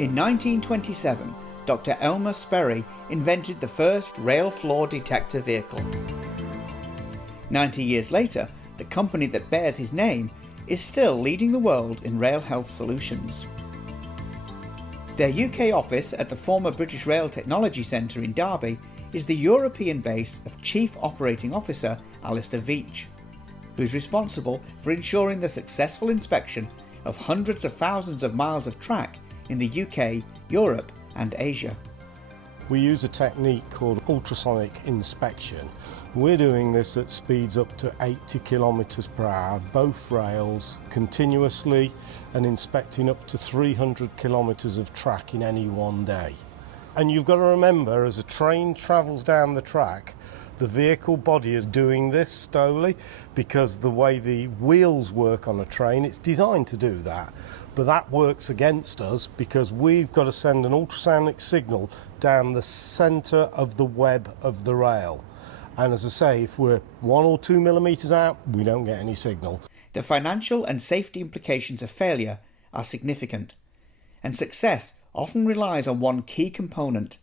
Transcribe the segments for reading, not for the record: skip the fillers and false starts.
In 1927, Dr. Elmer Sperry invented the first rail floor detector vehicle. 90 years later, the company that bears his name is still leading the world in rail health solutions. Their UK office at the former British Rail Technology Centre in Derby is the European base of Chief Operating Officer Alastair Veitch, who is responsible for ensuring the successful inspection of hundreds of thousands of miles of track in the UK, Europe and Asia. We use a technique called ultrasonic inspection. We're doing this at speeds up to 80 kilometres per hour, both rails, continuously, and inspecting up to 300 kilometres of track in any one day. And you've got to remember, as a train travels down the track, the vehicle body is doing this slowly because the way the wheels work on a train, it's designed to do that. But that works against us because we've got to send an ultrasonic signal down the centre of the web of the rail. And as I say, if we're 1 or 2 millimetres out, we don't get any signal. The financial and safety implications of failure are significant, and success often relies on one key component: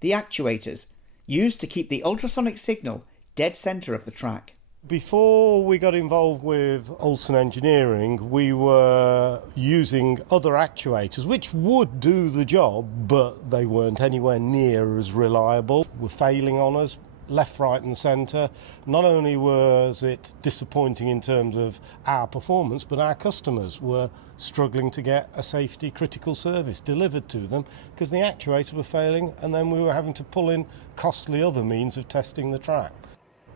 the actuators, used to keep the ultrasonic signal dead centre of the track. Before we got involved with Olsen Engineering, we were using other actuators which would do the job, but they weren't anywhere near as reliable. Were failing on us, left, right and centre. Not only was it disappointing in terms of our performance, but our customers were struggling to get a safety critical service delivered to them because the actuators were failing, and then we were having to pull in costly other means of testing the track.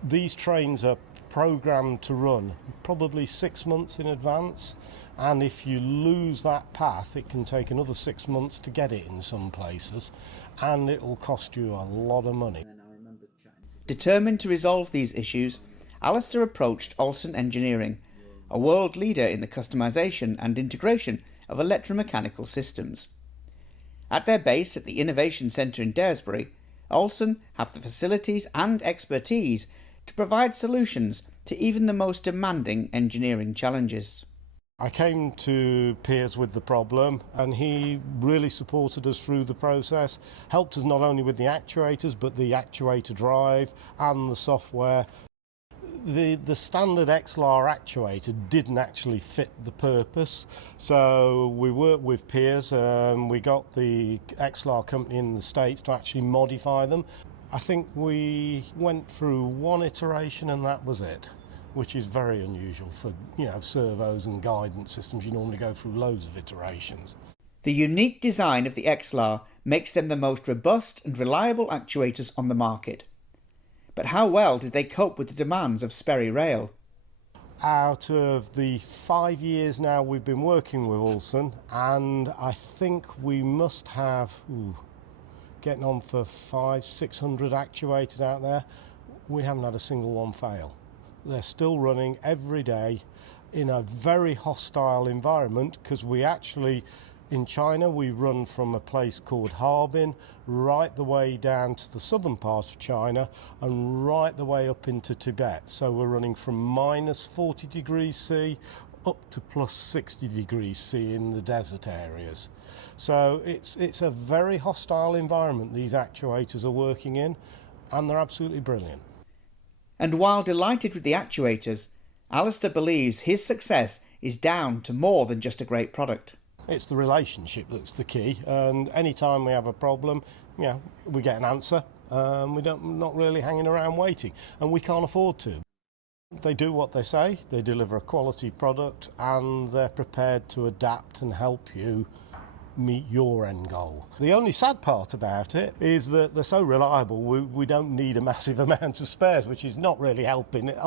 These trains are programmed to run probably 6 months in advance, and if you lose that path, it can take another 6 months to get it in some places, and it will cost you a lot of money. Determined to resolve these issues, Alastair approached Olsen Engineering, a world leader in the customisation and integration of electromechanical systems. At their base at the Innovation Centre in Daresbury, Olsen have the facilities and expertise to provide solutions to even the most demanding engineering challenges. I came to Piers with the problem, and he really supported us through the process, helped us not only with the actuators but the actuator drive and the software. The standard XLR actuator didn't actually fit the purpose, so we worked with Piers. We got the XLR company in the States to actually modify them. I think we went through one iteration and that was it, which is very unusual for, servos and guidance systems. You normally go through loads of iterations. The unique design of the XLR makes them the most robust and reliable actuators on the market. But how well did they cope with the demands of Sperry Rail? Out of the 5 years now we've been working with Olsen, and I think we must have getting on for 500-600 actuators out there, we haven't had a single one fail. They're still running every day in a very hostile environment, because we actually, in China, we run from a place called Harbin right the way down to the southern part of China and right the way up into Tibet. So we're running from minus 40 degrees C up to plus 60 degrees C in the desert areas. So it's a very hostile environment these actuators are working in, and they're absolutely brilliant. And while delighted with the actuators, Alastair believes his success is down to more than just a great product. It's the relationship that's the key, and any time we have a problem, we get an answer. We're not really hanging around waiting, and we can't afford to. They do what they say, they deliver a quality product, and they're prepared to adapt and help you meet your end goal. The only sad part about it is that they're so reliable, we don't need a massive amount of spares, which is not really helping it.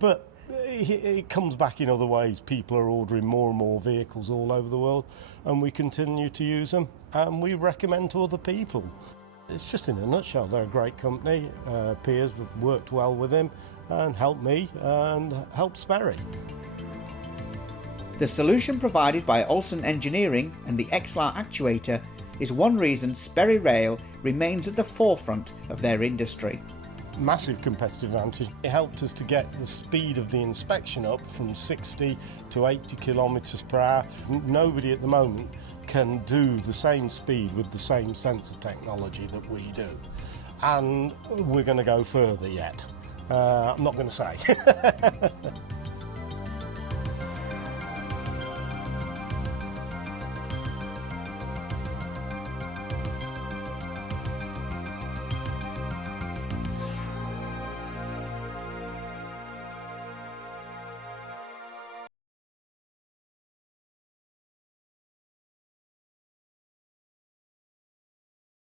But it comes back in other ways. People are ordering more and more vehicles all over the world, and we continue to use them, and we recommend to other people. It's just in a nutshell, they're a great company. Piers worked well with him and helped me and helped Sperry. The solution provided by Olsen Engineering and the XLR actuator is one reason Sperry Rail remains at the forefront of their industry. massive competitive advantage. It helped us to get the speed of the inspection up from 60 to 80 kilometres per hour. Nobody at the moment can do the same speed with the same sensor technology that we do. And we're going to go further yet. I'm not going to say.